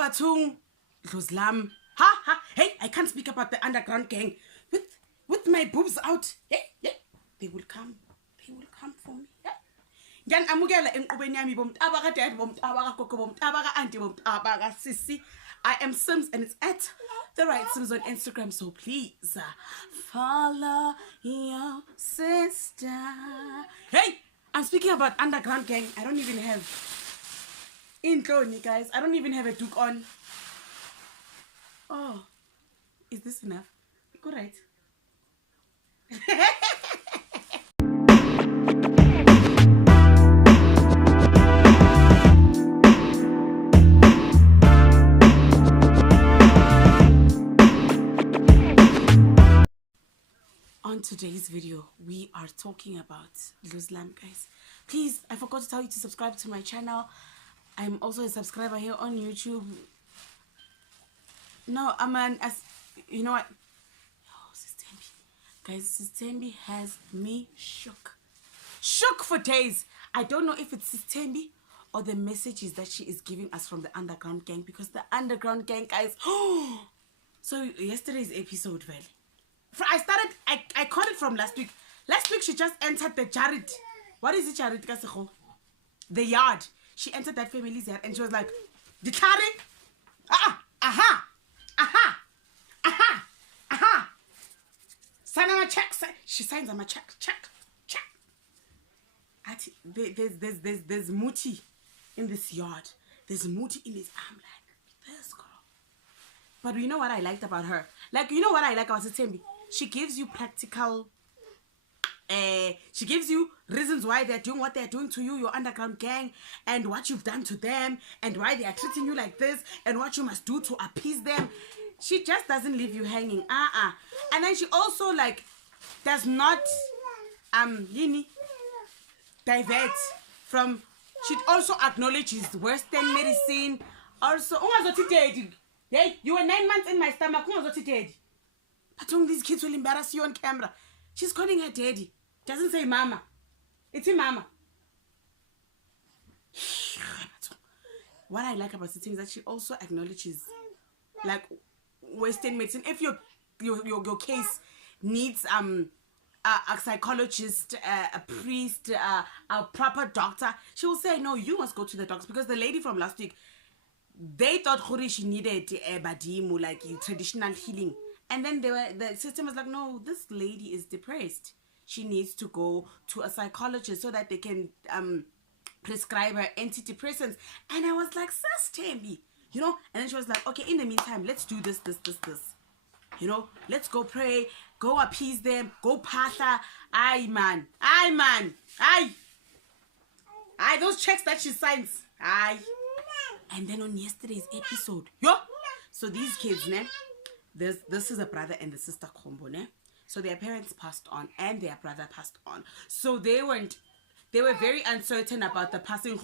bathong Dloz'Lami. Ha. Hey, I can't speak about the underground gang with my boobs out. Hey, they will come. They will come for me. Ngan amukela enqubeni yami bomntaba ka dad, bomntaba ka gogo, bomntaba ka auntie, bomntaba ka sisi. I am Sims and it's at the right Sims on Instagram. So please follow your sister. Hey, I'm speaking about underground gang. I don't even have guys. I don't even have a duke on. Oh, is this enough? Go right. On today's video, we are talking about Dloz'Lami, guys. Please, I forgot to tell you to subscribe to my channel. I'm also a subscriber here on YouTube. No, you know what? Oh, Sis Tembi. Guys, Sis Tembi has me shook. Shook for days. I don't know if it's Sis Tembi or the messages that she is giving us from the underground gang, because the underground gang, guys. So yesterday's episode, well, I caught it from last week. Last week she just entered the Jared. What is it, Jared? The yard. She entered that family's yard and she was like, declaring, sign on my check. She signs on my check. There's Muti in this yard. There's Muti in this. I'm like, this girl. But you know what I liked about her? Like, you know what I like about Sitembi? She gives you practical, she gives you reasons why they're doing what they're doing to you, your underground gang, and what you've done to them, and why they are treating you like this, and what you must do to appease them. She just doesn't leave you hanging. And then she also, like, does not, divert from, she also acknowledges Western medicine. Also, hey, you were 9 months in my stomach. But these kids will embarrass you on camera. She's calling her daddy. Doesn't say mama. It's a mama. What I like about the thing is that she also acknowledges, like, Western medicine. If your case needs a psychologist, a priest, a proper doctor, she will say, no, you must go to the doctor. Because the lady from last week, they thought she needed a badimu, like traditional healing. And then the system was like, no, this lady is depressed. She needs to go to a psychologist so that they can prescribe her antidepressants. And I was like, Sis Tembi, you know? And then she was like, okay, in the meantime, let's do this. You know, let's go pray, go appease them, go pasta. Aye, man. Those checks that she signs. Aye. And then on yesterday's episode, so these kids, this is a brother and the sister combo, so their parents passed on and their brother passed on. So they were very uncertain about the passing.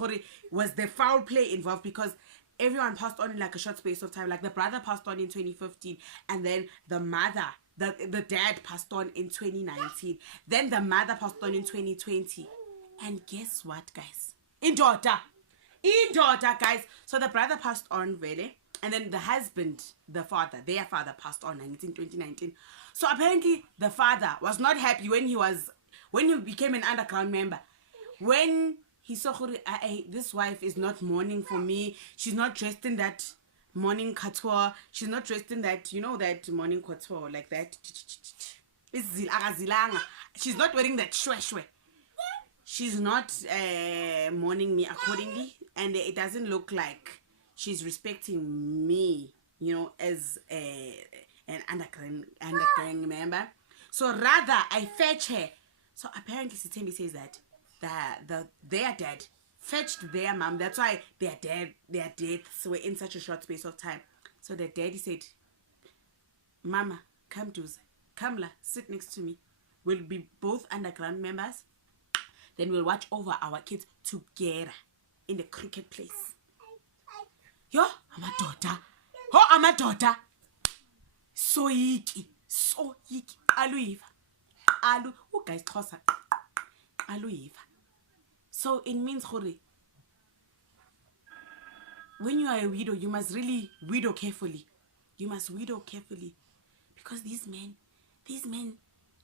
Was there foul play involved? Because everyone passed on in like a short space of time. Like the brother passed on in 2015, and then the mother, the dad passed on in 2019. Then the mother passed on in 2020. And guess what, guys? In daughter, guys. So the brother passed on, really, and then the husband, their father passed on in 2019. So apparently the father was not happy when he became an underground member. When he saw this wife is not mourning for me. She's not dressed in that morning couture. She's not dressed in that, you know, that morning couture, like that. She's not wearing that shwe. She's not mourning me accordingly, and it doesn't look like she's respecting me, you know, as an underground member. So rather, I fetch her. So apparently, Sitembi says that their dad fetched their mom. That's why their deaths were in such a short space of time. So the daddy said, Mama, come la, sit next to me. We'll be both underground members. Then we'll watch over our kids together in the cricket place. I'm a daughter. So yiki. Aluiva. Guys, Xhosa. Aluiva. So it means when you are a widow, you must really widow carefully. You must widow carefully. Because these men,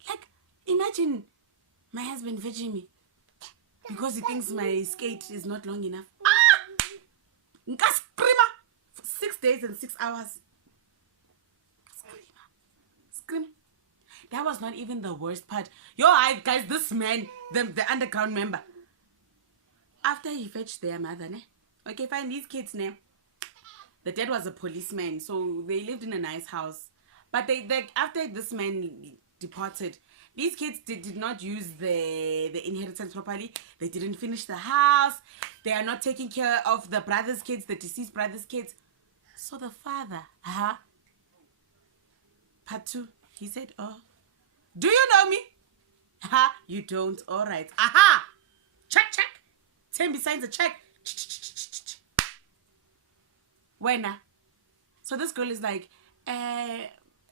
like, imagine my husband fetching me because he thinks my skate is not long enough. Nka screamer for 6 days and 6 hours. Scream. That was not even the worst part. Yo, guys, this man, the underground member, after he fetched their mother, ne? Okay, fine, these kids, ne? The dad was a policeman, so they lived in a nice house. But they after this man departed, these kids did not use the inheritance properly. They didn't finish the house. They are not taking care of the brother's kids, the deceased brother's kids. So the father, part 2, he said, oh, do you know me? You don't. All right. Check. Tembi signs a check. When? So this girl is like,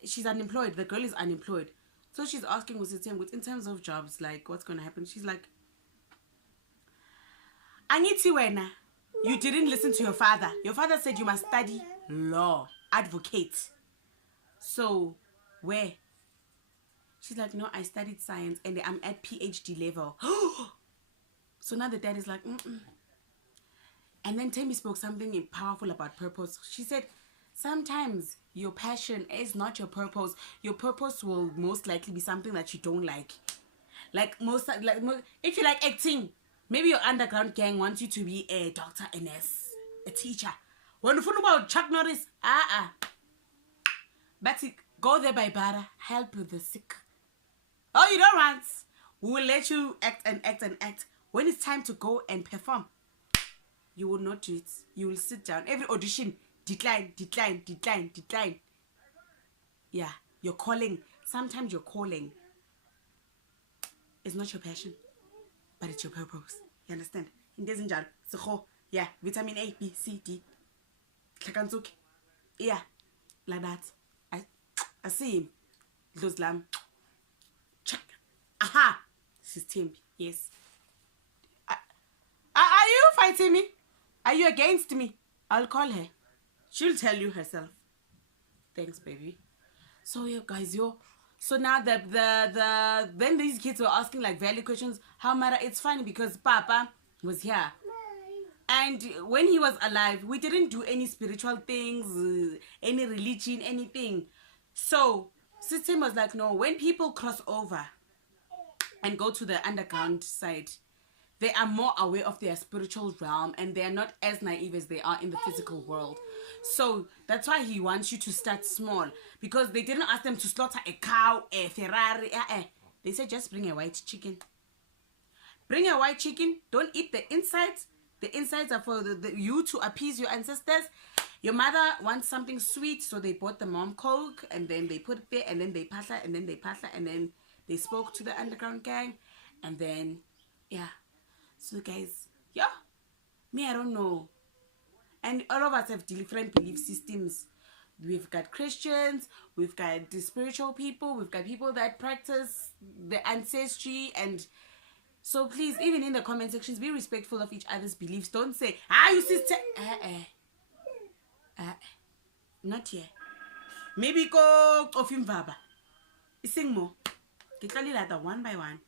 she's unemployed. The girl is unemployed. So she's asking Tembi, in terms of jobs, like, what's going to happen? She's like, Aniti Wena, you didn't listen to your father. Your father said you must study law, advocate. So, where? She's like, no, I studied science and I'm at PhD level. So now the dad is like, And then Tembi spoke something powerful about purpose. She said, sometimes your passion is not your purpose. Your purpose will most likely be something that you don't like. If you like acting, maybe your underground gang wants you to be a doctor, a nurse, a teacher. When you about Chuck Norris, but go there by Bara, help the sick. Oh, you don't want? We will let you act and act and act. When it's time to go and perform, you will not do it. You will sit down. Every audition, decline. Yeah, you're calling. Sometimes your calling is not your passion, but it's your purpose. You understand? In this injal, yeah, vitamin A, B, C, D. Yeah, like that. I see him. Dloz'Lami. Check. This is Tembi. Yes. Are you fighting me? Are you against me? I'll call her. She'll tell you herself. Thanks, baby. So yeah, guys, so now then these kids were asking like valid questions. How matter? It's funny because Papa was here. And when he was alive, we didn't do any spiritual things, any religion, anything. So system was like, no, when people cross over and go to the underground side, they are more aware of their spiritual realm and they are not as naive as they are in the physical world. So that's why he wants you to start small, because they didn't ask them to slaughter a cow, a Ferrari. They said just bring a white chicken. Bring a white chicken. Don't eat the insides. The insides are for you to appease your ancestors. Your mother wants something sweet, so they bought the mom coke and then they put it there and then they pasla and then they pasla and then they spoke to the underground gang and then yeah. So guys, yeah, me, I don't know. And all of us have different belief systems. We've got Christians, we've got the spiritual people, we've got people that practice the ancestry. And so please, even in the comment sections, be respectful of each other's beliefs. Don't say, you sister. Not here. Maybe go of him baba. Sing more. Get like that one by one.